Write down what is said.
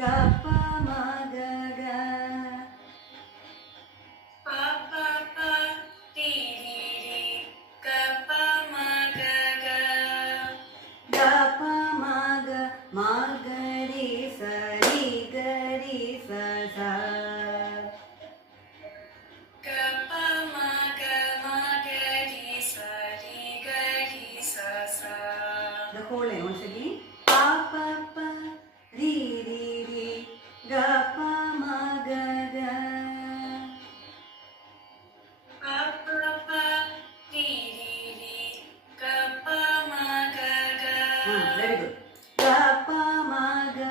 ಗ ಪ ಮ ಗ ಗ. ಪ ಪ ಪ ರಿ ರಿ ರಿ ಗ ಪ ಮ ಗ ಗ. ಗ ಪ ಮ ಗ ಮ ಗ ರಿ ಸ ರಿ ಗ ರಿ ಸ ಸ. ಗ ಪ ಮ ಗ ಮ ಗ ರಿ ಸ ರಿ ಗ ರಿ ಸ ಸ. The whole line once again. Pa pa pa ri ri ri ga pa ma ga ga. Pa pa pa ri ri ri ga pa ma ga ga. Very good. Ga pa ma ga